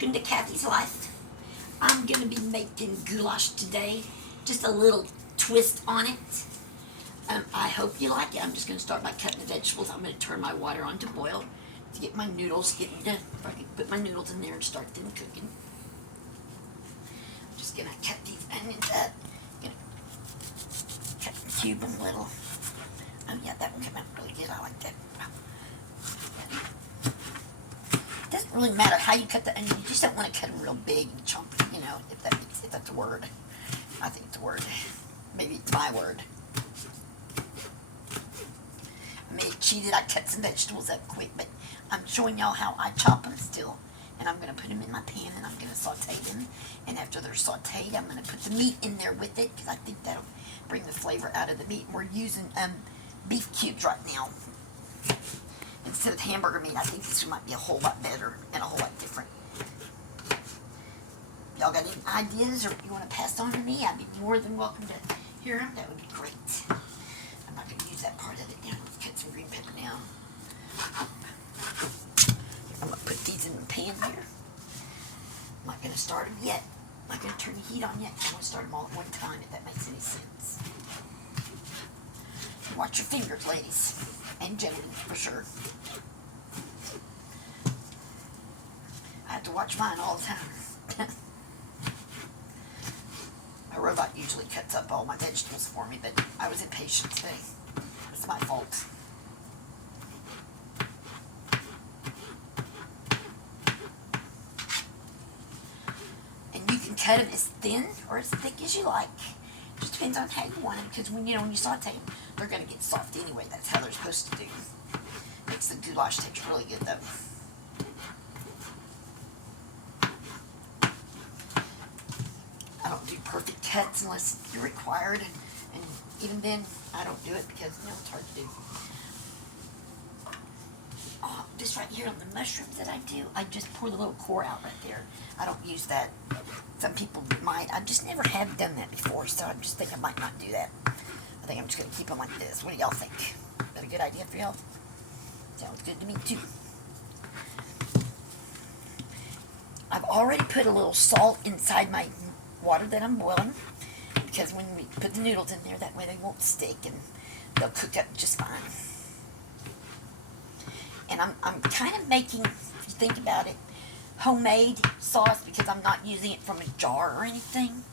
Welcome to Kathy's Life. I'm going to be making goulash today. Just a little twist on it. I hope you like it. I'm just going to start by cutting the vegetables. I'm going to turn my water on to boil to get my noodles, if I can put my noodles in there and start them cooking. I'm just going to cut these onions up. Going to cut and cube them a little. Oh yeah, that one came out really good. I like that. It doesn't really matter how you cut the onion. You just don't want to cut them real big and chunky, you know, if that's a word. I think it's a word. Maybe it's my word. I may have cheated. I cut some vegetables up quick, but I'm showing y'all how I chop them still. And I'm going to put them in my pan and I'm going to saute them. And after they're sauteed, I'm going to put the meat in there with it because I think that'll bring the flavor out of the meat. And we're using beef cubes right now. Instead of hamburger meat, I think this might be a whole lot better and a whole lot different. Y'all got any ideas or you want to pass on to me? I'd be more than welcome to hear them. That would be great. I'm not going to use that part of it now. Let's cut some green pepper now. I'm going to put these in the pan here. I'm not going to start them yet. I'm not going to turn the heat on yet. I'm going to start them all at one time, if that makes any sense. Watch your fingers, ladies. And gentlemen, for sure. I have to watch mine all the time. My robot usually cuts up all my vegetables for me, but I was impatient today. It's my fault. And you can cut them as thin or as thick as you like. Just depends on how you want them, because when you saute them, they're going to get soft anyway. That's how they're supposed to do. Makes the goulash taste really good, though. I don't do perfect cuts unless you're required, and even then, I don't do it because, it's hard to do. Oh, this right here on the mushrooms that I do, I just pour the little core out right there. I don't use that. Some people might. I just never have done that before, so I just think I might not do that. I think I'm just going to keep them like this. What do y'all think? Is that a good idea for y'all? Sounds good to me, too. I've already put a little salt inside my water that I'm boiling, because when we put the noodles in there, that way they won't stick, and they'll cook up just fine. And I'm kind of making, if you think about it, homemade sauce because I'm not using it from a jar or anything.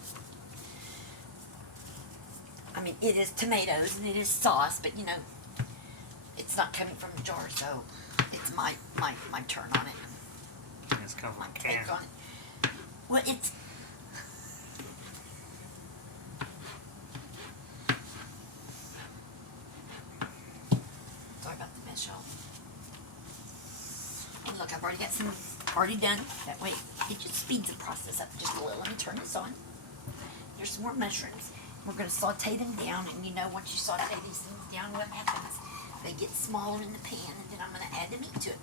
I mean, it is tomatoes and it is sauce, but it's not coming from a jar, so it's my turn on it. It's coming My from a take can. on it. Well, it's sorry about the mess, y'all. And look, I've already got some already done. That way, it just speeds the process up just a little. Let me turn this on. There's some more mushrooms. We're going to saute them down, and once you saute these things down, what happens? They get smaller in the pan, and then I'm going to add the meat to it.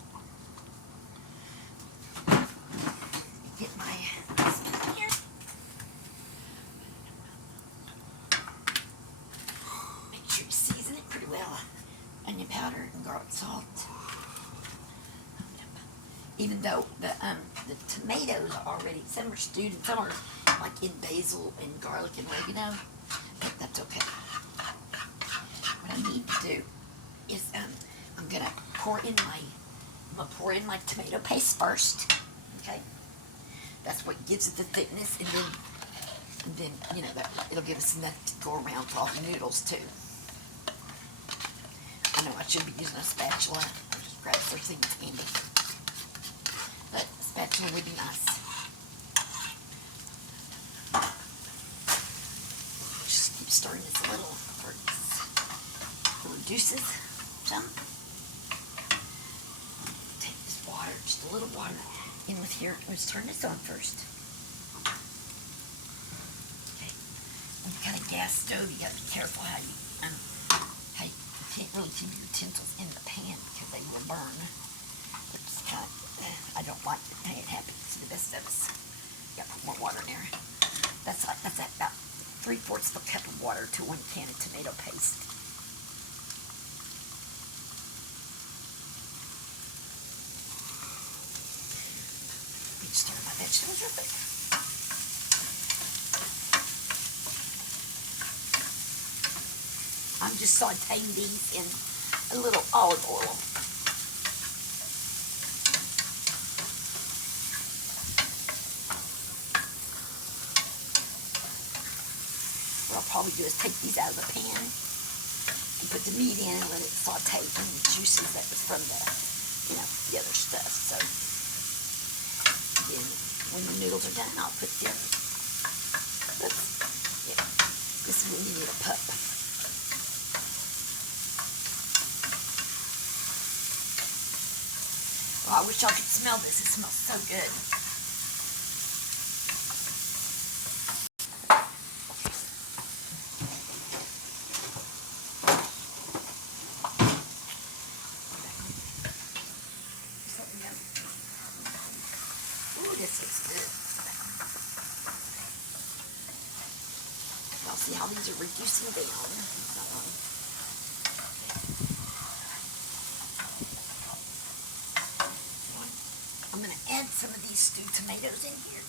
Get my spoon here. Make sure you season it pretty well. Onion powder and garlic salt. Even though the tomatoes are already, some are stewed and some are like in basil and garlic and oregano, but that's okay. What I need to do is I'm gonna pour in my tomato paste first. Okay, that's what gives it the thickness, and then that it'll give us enough to go around for all the noodles too. I know I should be using a spatula. I'll just grab something that's handy. But a spatula would be nice. Just keep stirring this a little for it reduces some. Take this water, just a little water in with here. Let's turn this on first. Okay. When you got a gas stove, you got to be careful how you can't really keep your utensils in the pan because they will burn. It's kind of, I don't like it. Hey, it happens to the best of us. Got to put more water in there. That's about 3/4 of a cup of water to 1 can of tomato paste. We stir my vegetables real quick. I'm just sauteing these in a little olive oil. What I'll probably do is take these out of the pan and put the meat in and let it saute in the juices that was from the, the other stuff. So then when the noodles are done, I'll put them. This is when you need a pup. Oh, I wish y'all could smell this. It smells so good. Ooh, this looks good. Y'all see how these are reducing down. I'm going to add some of these stewed tomatoes in here.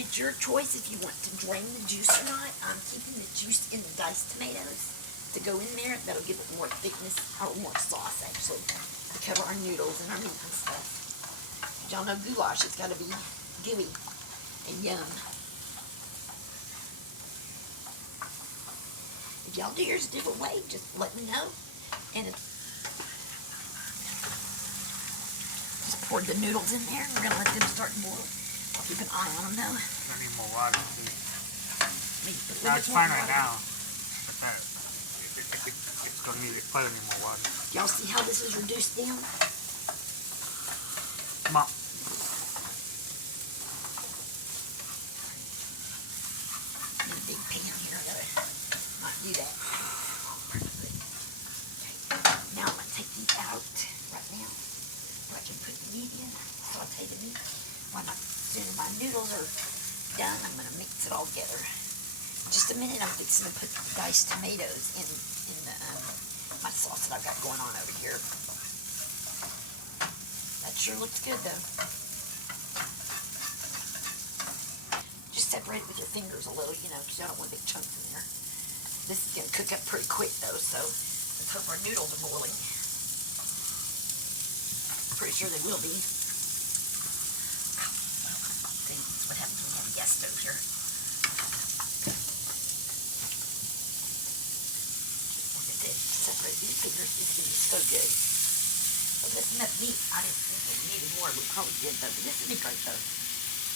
It's your choice if you want to drain the juice or not. I'm keeping the juice in the diced tomatoes to go in there. That'll give it more thickness, or more sauce actually, to cover our noodles and our meat and stuff. Y'all know goulash has got to be gooey and yum. If y'all do yours a different way, just let me know. And just poured the noodles in there. We're going to let them start to boil. I'll keep an eye on them though. I need more water too. That's fine right now. It's going to need plenty more water. Y'all see how this is reduced down? Come on. In a big pan here, I gotta not do that. Okay. Now I'm gonna take these out right now. I can put the meat in, saute the meat. Why not? As soon as my noodles are done, I'm gonna mix it all together. In just a minute, I'm fixing to put the diced tomatoes in the my sauce that I've got going on over here. That sure looks good though. Just separate it with your fingers a little, because you don't want big chunks in there. This is going to cook up pretty quick though, so let's hope our noodles are boiling. Pretty sure they will be. See, that's what happens when you have a gas stove here. Look at that. Separate these fingers. This is going to be so good. Well, that's enough meat. I didn't think we needed more. We probably did though, but this would be great though.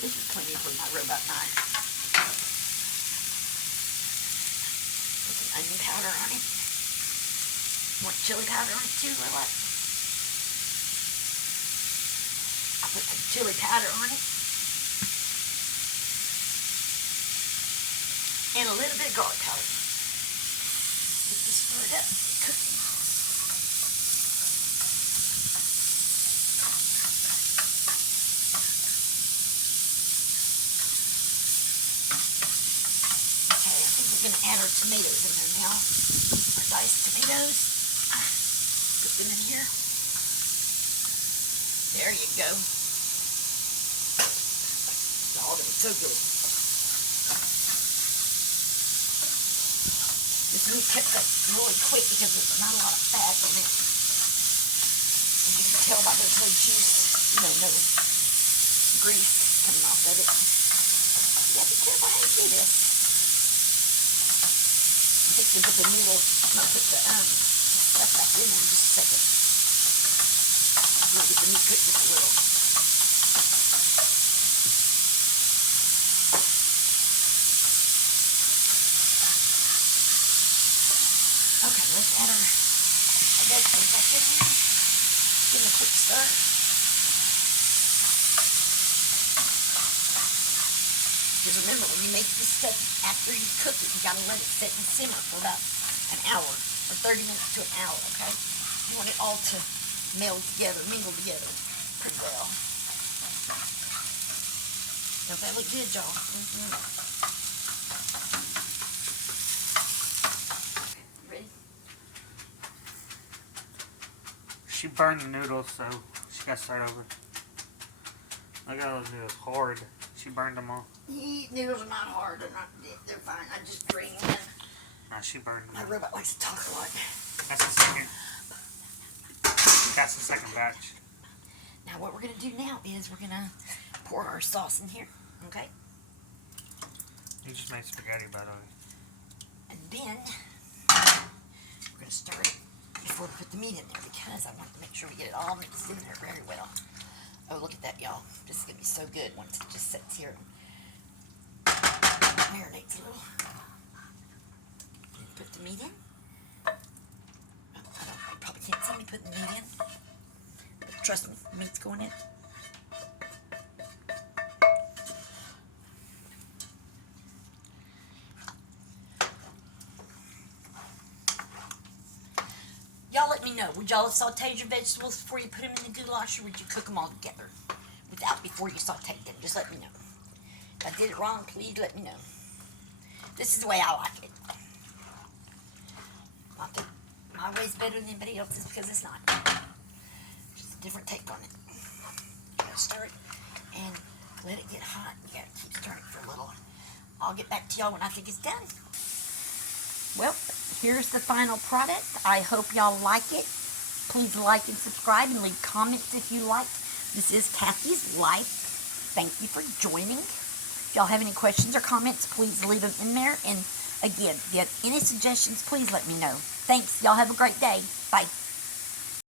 This is plenty for my robot knife. Put some onion powder on it. Want chili powder on it too, or what? I'll put some chili powder on it. And a little bit of garlic powder. Get this stirred up. Cooking. We're going to add our tomatoes in there now. Our diced tomatoes. Put them in here. There you go. Oh, they're so good. This meat cooks up really quick because there's not a lot of fat in it. As you can tell by there's no juice, no grease coming off of it. You have to be careful how you do this. I think we'll put the noodles, I'll put the stuff back in there in just a second. We'll get the meat cooked just a little. Okay, let's add our vegetables back in there. Give them a quick stir. Because remember, when you make this stuff, after you cook it, you got to let it sit and simmer for about an hour, or 30 minutes to an hour, okay? You want it all to meld together, mingle together pretty well. Don't that look good, y'all? Ready? She burned the noodles, so she got to start over. I got those hard. She burned them all. Noodles are not hard. They're fine. I just drain them. Nah, she burned them. My robot likes to talk a lot. That's the second. That's the second batch. Now what we're going to do now is we're going to pour our sauce in here. Okay? You just made spaghetti, by the way. And then we're going to stir it before we put the meat in there because I want to make sure we get it all mixed in there very well. Oh, look at that, y'all. This is going to be so good once it just sits here and marinates a little. And put the meat in. You probably can't see me putting the meat in. But trust me, the meat's going in. Y'all let me know. Would y'all have sauteed your vegetables before you put them in the goulash, or would you cook them all together before you sauteed them? Just let me know. If I did it wrong, please let me know. This is the way I like it. Not that my way's better than anybody else's because it's not. Just a different take on it. You gotta stir it and let it get hot. You gotta keep stirring it for a little. I'll get back to y'all when I think it's done. Well, here's the final product. I hope y'all like it. Please like and subscribe and leave comments if you like. This is Kathy's Life. Thank you for joining. If y'all have any questions or comments, please leave them in there. And again, if you have any suggestions, please let me know. Thanks. Y'all have a great day. Bye.